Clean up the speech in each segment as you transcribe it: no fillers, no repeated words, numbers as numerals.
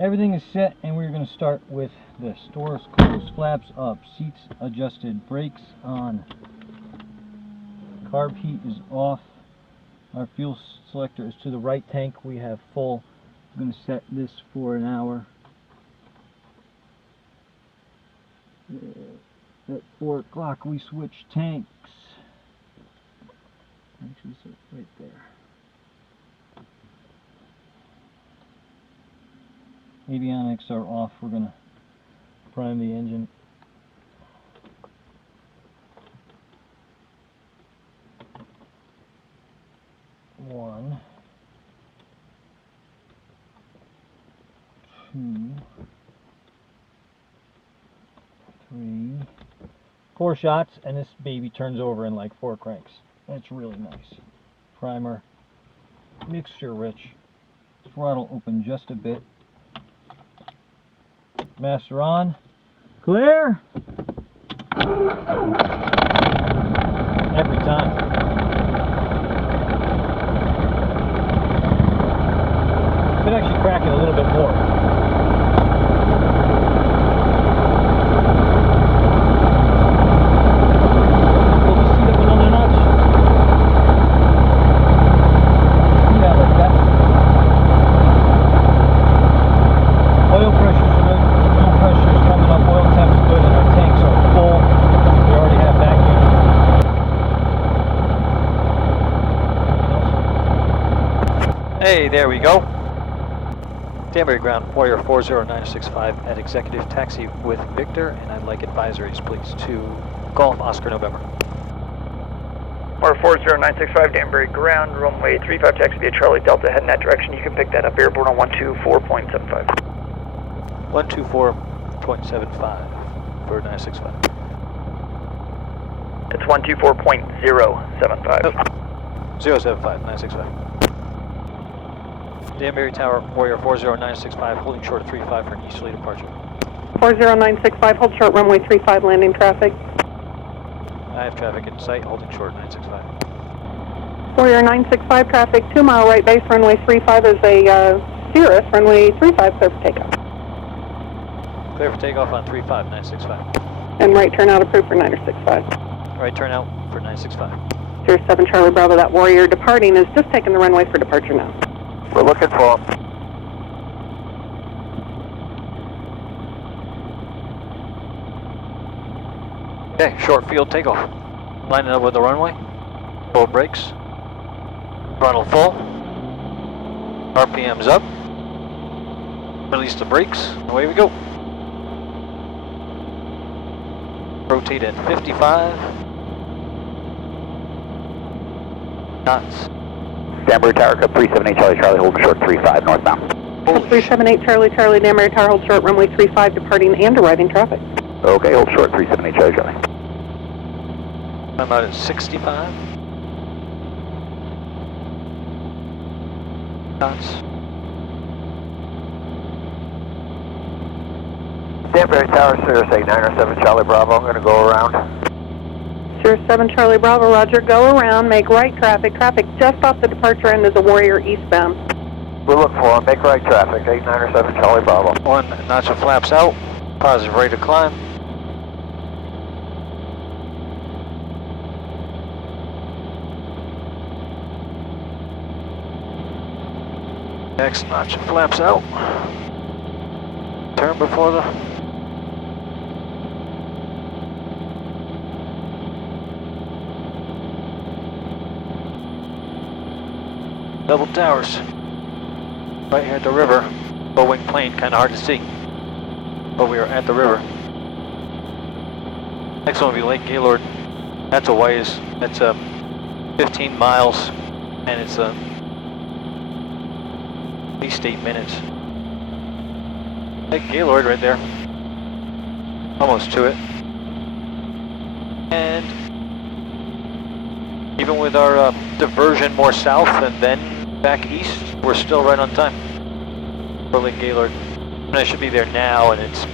Everything is set, and we're going to start with this. Doors closed, flaps up, seats adjusted, brakes on. Carb heat is off. Our fuel selector is to the right tank. We have full. I'm going to set this for an hour. At 4 o'clock we switch tanks. Actually, so right there. Avionics are off. We're going to prime the engine. One, two, 3, 4 shots, and this baby turns over in like 4 cranks. That's really nice. Primer, mixture rich. Throttle open just a bit. Master on. Clear. Every time. Could actually crack it a little bit more. Pull the seat up another notch. Yeah, like that. Oil pressure's good. Fuel pressure's coming up. Oil temp's good, and our tanks are full. We already have vacuum. Hey, there we go. Danbury ground, Warrior 40965 at executive taxi with Victor, and I'd like advisories, please, to Golf Oscar November. Warrior 40965 Danbury ground, runway 35 taxi via Charlie Delta, head in that direction. You can pick that up airborne on 124.75. 124.75 for 965. It's 124.075. 075, 965. Danbury Tower, Warrior 40965, holding short of 35 for an easterly departure. 40965, hold short, runway 35, landing traffic. I have traffic in sight, holding short, 965. Warrior 965, traffic, 2 mile right base, runway 35 is a Cirrus, runway 35, clear for takeoff. Clear for takeoff on 35, 965. And right turnout approved for 965. Right turnout for 965. 07 Charlie Bravo, that Warrior departing is just taking the runway for departure now. We're looking for him. Okay, short field takeoff. Lining up with the runway. Full brakes. Throttle full. RPM's up. Release the brakes. Away we go. Rotate at 55 knots. Danbury Tower, code 378 Charlie Charlie, holding short 35 northbound. 378 Charlie Charlie, Danbury Tower, hold short, runway 35, departing and arriving traffic. Okay, hold short 378 Charlie Charlie. I'm out at 65 knots. Danbury Tower, Cirrus 8907 Charlie Bravo, I'm going to go around. Cirrus 7 Charlie Bravo, roger, go around, make right traffic. Traffic just off the departure end is a Warrior eastbound. We'll look for him, make right traffic, 8907 Charlie Bravo. 1 notch of flaps out, positive rate of climb. Next notch of flaps out. Turn before the double towers. Right here at the river. Low-wing plane, kind of hard to see. But we are at the river. Next one will be Lake Gaylord. That's a ways. It's 15 miles, and it's at least 8 minutes. Lake Gaylord right there. Almost to it. And even with our diversion more south and then back east, we're still right on time for Lake Gaylord. And I should be there now, and it's a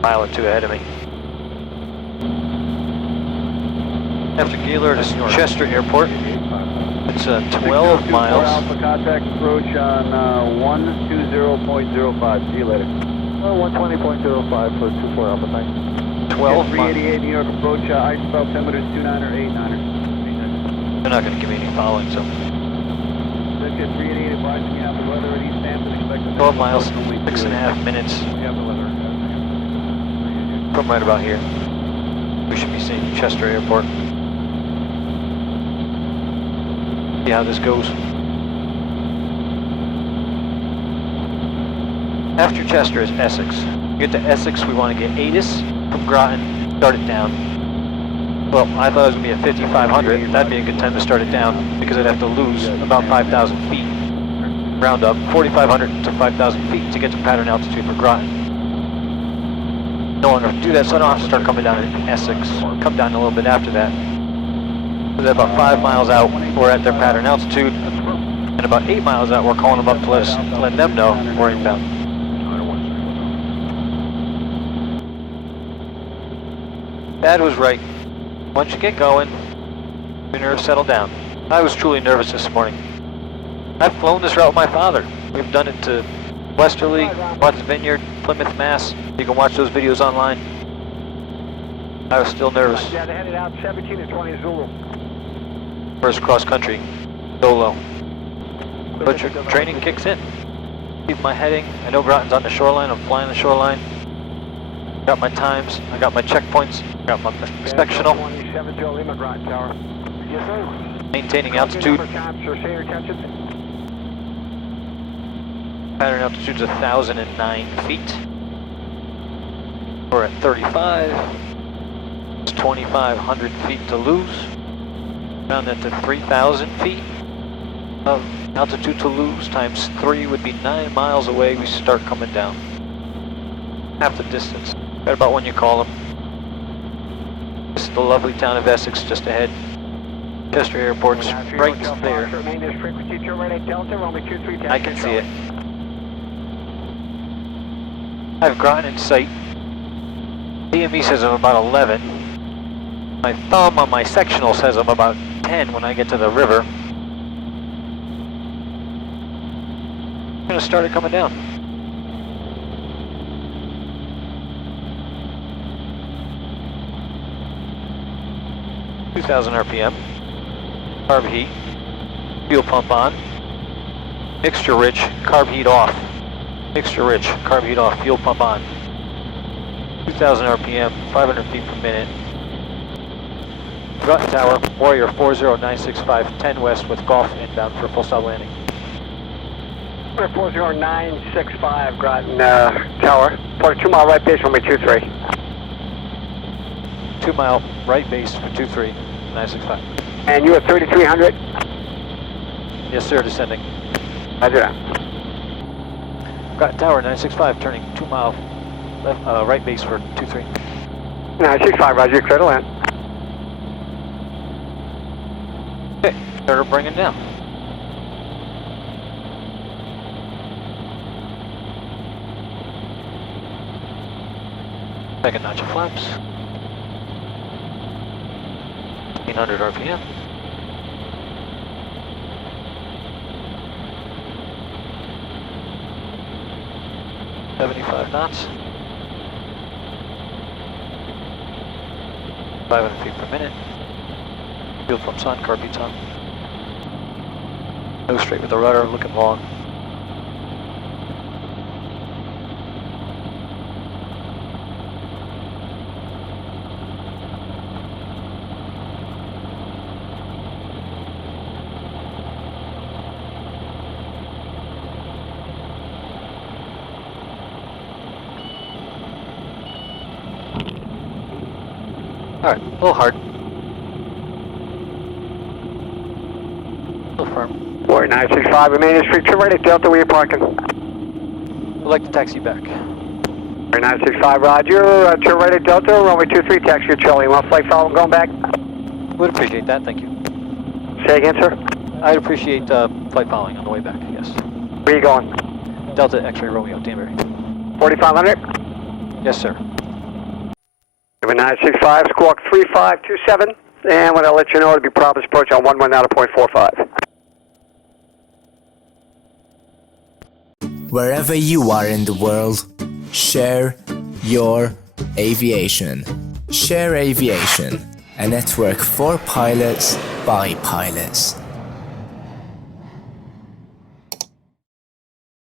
mile or two ahead of me. After Gaylord is Chester Airport. It's 12 miles. Alpha contact approach on 120.05. See you later. 120.05 for 24 Alpha, thanks. 12 388 New York approach, ice altimeters 29er, 89er. They're not going to give me any following, so. Victor 388 advising me on the weather at East Hampton. Expected 12 miles, 6.5 minutes We have the weather. from right about here. We should be seeing Chester Airport. See how this goes. After Chester is Essex. To get to Essex, we want to get Atis from Groton, start it down. Well, I thought it was going to be a 5,500. That'd be a good time to start it down because I'd have to lose about 5,000 feet. Round up, 4,500 to 5,000 feet to get to pattern altitude for Groton. No longer do that, so I don't have to start coming down in Essex. Come down a little bit after that. So about 5 miles out, we're at their pattern altitude, and about 8 miles out, we're calling them up to let them know we're inbound. Dad was right. Once you get going, your nerves settle down. I was truly nervous this morning. I've flown this route with my father. We've done it to Westerly, Martha's Vineyard, Plymouth, Mass. You can watch those videos online. I was still nervous. Yeah, they headed out 17 to 20 Zulu. First cross country, solo. But your training kicks in. Keep my heading. I know Groton's on the shoreline. I'm flying the shoreline. Got my times. I got my checkpoints. Got my sectional. 27 to Lima, Groton Tower. Yes, sir. Maintaining altitude. Pattern altitude's 1,009 feet. We're at 35. It's 2,500 feet to lose. Round that to 3,000 feet of altitude to lose, times 3 would be 9 miles away. We start coming down. Half the distance. Right about when you call them. This is the lovely town of Essex just ahead. Chester Airport's right there. I can see it. I have Groton in sight. DME says I'm about 11. My thumb on my sectional says I'm about 10 when I get to the river. I'm going to start it coming down. (2,000 RPM). Carb heat. Fuel pump on. Mixture rich. Carb heat off. Mixture rich. Carb heat off. Fuel pump on. 2,000 RPM. 500 feet per minute. Groton Tower, Warrior 40965, 10 west with Golf inbound for full stop landing. 40965, Groton Tower. 42 mile right base, runway 23. 2 mile right base for 23, 965. And you at 3,300? Yes, sir, descending. Roger that. Groton Tower, 965, turning 2 mile left, right base for 23. 965, Roger, clear to land. Okay, start her bringing down. Second notch of flaps. 1,800 RPM. .75 knots. 500 feet per minute. Fuel pumps on, carb heat's on. Nose straight with the rudder, looking long. Alright, a little hard. A little firm. 4965, remain in street 2 right at Delta, where you're parking. I'd like to taxi back. 4965, Roger, 2 right at Delta, runway 23, taxi to Charlie. You want flight follow going back? Would appreciate that, thank you. Say again, sir? I'd appreciate flight following on the way back, yes. Where are you going? Delta X-ray Romeo, Danbury. 4500? Yes, sir. 965, squawk 3527, And when I let you know, it'll be proper approach on 11 out of 0.45. Wherever you are in the world, share your aviation. Share Aviation, a network for pilots by pilots.